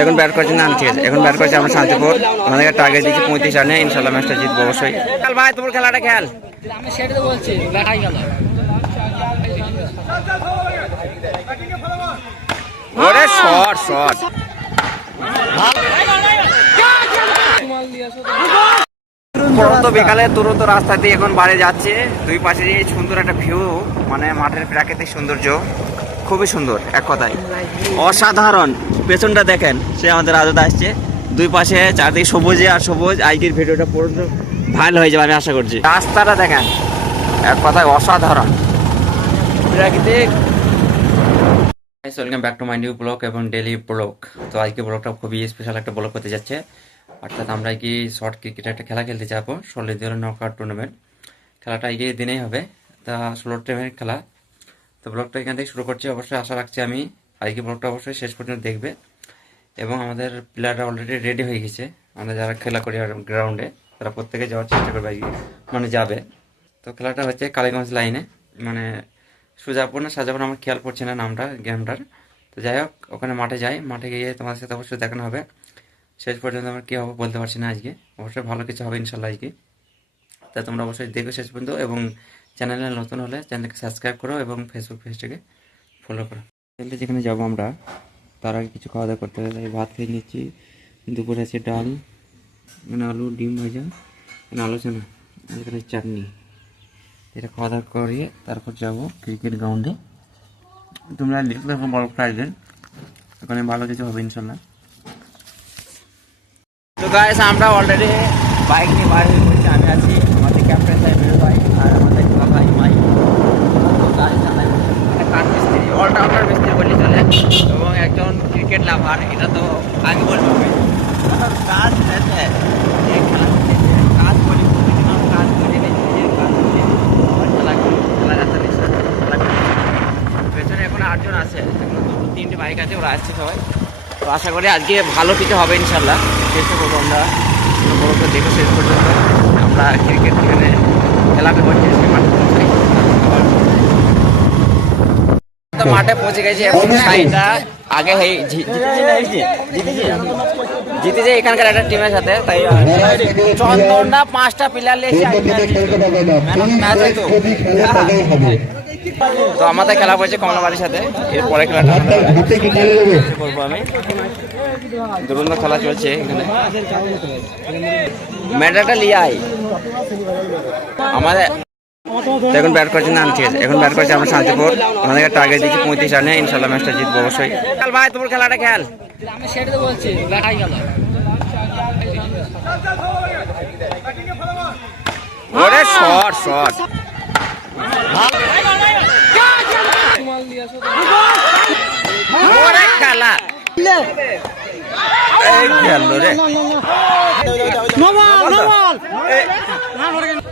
এখন ব্যাট করছে না আছে এখন ব্যাট করছে আমরা শান্তিপুর। আমাদের টার্গেট দিচ্ছি পঁয়ত্রিশ রানে। ইনশাল্লাহ ম্যাচটা জিতবো অবশ্যই। খেল ভাই তোমার খেলাটা খেল আমি সেটা তো বলছি দেখাই গেল। ওরে বিকালে তুরন্ত রাস্তা দিয়ে এখন বাড়ি যাচ্ছে। দুই পাশে সুন্দর একটা ভিউ মানে মাঠের প্রাকৃতিক সৌন্দর্য। খুবই সুন্দর, এক কথায়। অসাধারণ। পেছনটা দেখেন, সে আমাদের রাজদা আসছে। দুই পাশে চারদিকে সবুজে আর সবুজ। আজকের ভিডিওটা পুরো ভাইরাল হয়ে যাবে, আমি আশা করছি। রাস্তাটা দেখেন, এক কথায় অসাধারণ। প্রাকৃতিক। Welcome back to my new vlog এবং ডেলি ব্লগ তো আজকে ব্লগটা খুবই স্পেশাল একটা ব্লগ হতে যাচ্ছে। অর্থাৎ আমরা কি শর্ট ক্রিকেট একটা খেলা খেলতে যাব? ষোলো দিনের নকআউট টুর্নামেন্ট খেলাটা আজকে দিনেই হবে। তা ষোলো টিমের খেলা। তো ব্লগটা এখান থেকে শুরু করছি। অবশ্যই আশা রাখছি আমি আজকে ব্লগটা অবশ্যই শেষ পর্যন্ত দেখবে এবং আমাদের প্লেয়াররা অলরেডি রেডি হয়ে গেছে। আমরা যারা খেলা করি গ্রাউন্ডে তারা প্রত্যেকে যাওয়ার চেষ্টা করবে আজকে মানে যাবে। তো খেলাটা হচ্ছে কালীগঞ্জ লাইনে মানে সুজাপুর না সাজাপুর আমার খেয়াল পড়ছে না নামটা গেমটার তো যাই হোক, ওখানে মাঠে যাই, মাঠে গিয়ে তোমাদের সাথে অবশ্যই দেখানো হবে। শেষ পর্যন্ত আমার কী হবে বলতে পারছি না আজকে। অবশ্যই ভালো কিছু হবে ইনশাল্লাহ আজকে। তা তোমরা অবশ্যই দেখো শেষ পর্যন্ত এবং চ্যানেলে নতুন হলে চ্যানেলকে সাবস্ক্রাইব করো এবং ফেসবুক পেজটাকে ফলো করো। খেলতে যেখানে যাব আমরা, তার আগে কিছু খাওয়া দাওয়া করতে হবে। ভাত খেয়ে নিচ্ছি, দুপুরে আছে ডাল মানে আলু, ডিম ভাজা এখানে আলোচনা এখানে চাটনি। এটা খাওয়া দাওয়া করিয়ে তারপর যাব ক্রিকেট গ্রাউন্ডে তোমরা দেখলে বড় প্রাইজের। ওখানে ভালো কিছু হবে, ইনশাল্লাহ। তো গাইস আমরা অলরেডি বাইক নিয়ে পড়ছি। আমি আছি, আমাদের ক্যাপ্টেন সাহেব মেরু ভাই আর আমাদের দুলা ভাই মাই তো গাড়ি চালাই একটা কাঠ মিস্ত্রি অলরাউন্ডার মিস্ত্রি চলে। এবং একজন ক্রিকেট লাভার এটা তো আগে বলব কাজ এই খেলা কাজ করি কাজ করে পেছনে এখন আটজন আছে, এখন তিনটে বাইক আছে, ওরা আসছে সবাই। তো আশা করি আজকে ভালো কিছু হবে ইনশাল্লাহ চেষ্টা করব আমরা দেখে শেষ পর্যন্ত আমরা ক্রিকেট খেলাতে করছি সেই মাঠে পৌঁছাই আবার তো মাঠে পৌঁছে গেছে এবং সাইটা আগে জিতেছে। এখানকার একটা টিমের সাথে তাই চন্দনটা পাঁচটা প্লেয়ার লেগেছে তো আমাদের খেলা পড়ছে কমলাবাড়ির সাথে। এরপরে খেলাটা আমরা করব আমি। দুরন্ত খেলা চলছে এখানে। ম্যাটারটা লিয়ে আই আমাদের এখন ব্যাট করছে না ঠিক আছে এখন ব্যাট করছে আমরা শান্তিপুর আমাদের টার্গেট দিচ্ছি পঁয়ত্রিশ রানে ইনশাল্লাহ ম্যাচটা জিতবো অবশ্যই খেল ভাই তোমার খেলাটা খেল আমি সেটা তো বলছি দেখাই গেল ওরে শর্ট শর্ট ওরে খেলা এই খেল রে এই-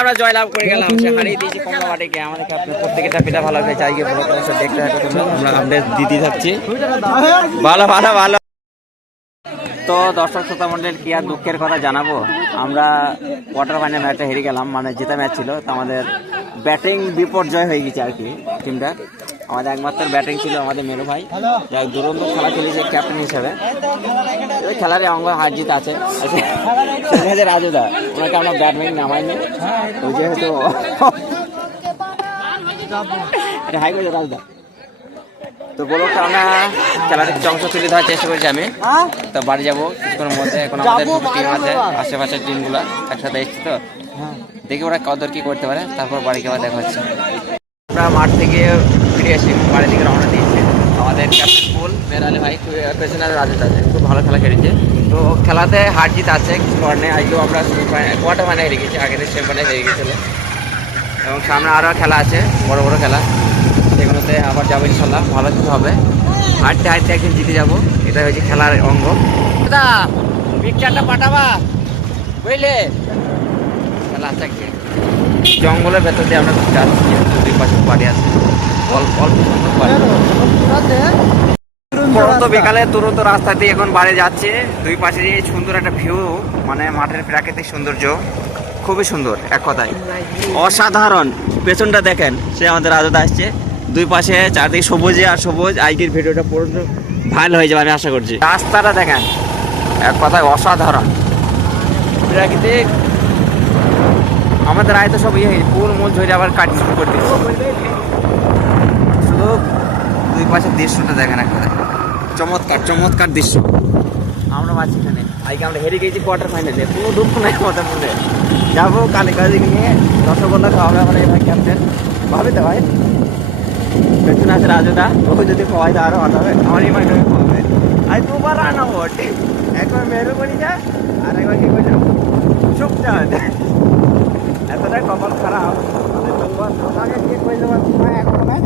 আমরা জয়লাভ করে গেলাম হারিয়ে দিয়েছি কমলাবাটিকে আমাদের প্রত্যেকটা ভালো হয়েছে আজকে বলতে অবশ্যই দেখতে থাকো আমরা আপডেট দিতে থাকছি ভালো ভালো ভালো। তো দর্শক শ্রোতা মন্ডল কি আর দুঃখের কথা জানাব? আমরা কোয়ার্টার ফাইনাল ম্যাচটা হেরে গেলাম মানে জেতা ম্যাচ ছিল তো আমাদের ব্যাটিং বিপর্যয় হয়ে গেছে আর কি টিমটা আমাদের একমাত্র ব্যাটিং ছিল আমাদের মেরু ভাই যাই দুরন্ত খেলা খেলেছে ক্যাপ্টেন হিসেবে। ওই খেলারই অঙ্গ হার জিত আছে আছে রাজুদা ওনাকে আমরা ব্যাটম্যান নামাইনি। ওই যেহেতু হাই করেছে রাজুদা। তো বলো আমরা খেলার কিছু অংশ তুলে ধরার চেষ্টা করছি আমি। তো বাড়ি যাব। কিছুক্ষণের মধ্যে এখন আমাদের টিম আছে আশেপাশের টিমগুলো একসাথে এসছি তো। দেখি ওরা কদর কি করতে পারে তারপর বাড়ি গিয়ে দেখা হচ্ছে। আমরা মাঠ থেকে ফিরে আসি বাড়ি থেকে রওনা দিয়েছি আমাদের ক্যাপ্টেন ফুল মের আলী ভাই পেছনে রাজু আছে, খুব ভালো খেলা খেলেছে। তো খেলাতে হার জিত আছে কিছু করার আজকেও আমরা কোয়ার্টার ফাইনাল হেরে গেছি, আগের সেমি ফাইনাল হেরে গেছিল। এবং সামনে আরও খেলা আছে, বড় বড় খেলা। সেগুলোতে আবার যাব ইনশাল্লাহ ভালো কিছু হবে। হাঁটতে হাঁটতে একদিন জিতে যাব, এটা হচ্ছে খেলার অঙ্গ। দাদা পিকচারটা পাঠাবা? বুঝলে? খেলা আছে? জঙ্গলের ভেতর দিয়ে আমরা দুই পাশে বাড়ি আছে। বিকালে তুরন্ত রাস্তা এখন বাড়ি যাচ্ছে। দুই পাশে সুন্দর একটা ভিউ মানে মাঠের প্রাকৃতিক সৌন্দর্য। খুবই সুন্দর, এক কথায়। অসাধারণ। পেছনটা দেখেন, সে আমাদের রাজদা আসছে। দুই পাশে চারদিকে সবুজে আর সবুজ আজকের ভিডিওটা পুরো ভাইরাল হয়ে যাবে আমি আশা করছি। রাস্তাটা দেখেন, এক কথায় অসাধারণ। প্রাকৃতিক। আমাদের আয় তো সব ইয়ে ফুল মূল ঝরে আবার কাটি শুরু শুধু দুই পাশের দৃশ্যটা দেখেন একটা চমৎকার চমৎকার দৃশ্য। আমরা মাঝখানে আজকে আমরা হেরে গেছি কোয়ার্টার ফাইনালে কোনো দুঃখ নাই আমাদের মধ্যে যাব কালী কালী নিয়ে রসগোল্লা খাওয়াবে আমার এবার ক্যাপ্টেন ভাবে তো ভাই? পেছনে আছে রাজুদা। ও যদি খাওয়াই তো আরও ভালো হবে। আমার এই মাইন্ডে খাওয়াবে। আজ দুবার রান্না বটে একবার করি যা, আর একবার কি করে চুপ যা এতটাই কপাল খারাপ। তোমার তোমাকে কে করে তোমার এখন নাই।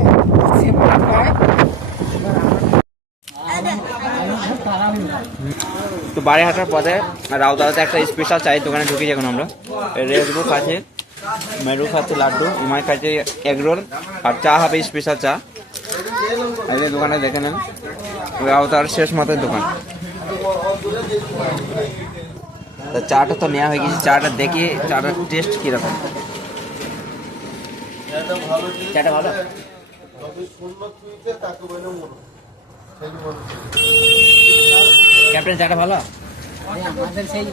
তো বাড়ি হাঁটার পথে রাউদাতে একটা স্পেশাল চায়ের দোকানে ঢুকি যখন আমরা। রেড বুক আছে মেরুফ আছে লাড্ডু উমাই খাচ্ছে এগ রোল আর চা হবে স্পেশাল চা। এই দোকানে দেখে নেন রাউতার শেষ মাথায় দোকান। তা চাটা তো নেওয়া হয়ে গেছে, চাটা দেখি, চাটার টেস্ট কীরকম। চাটা ভালো? ক্যাপ্টেন চাটা ভালো? আমাদের সেই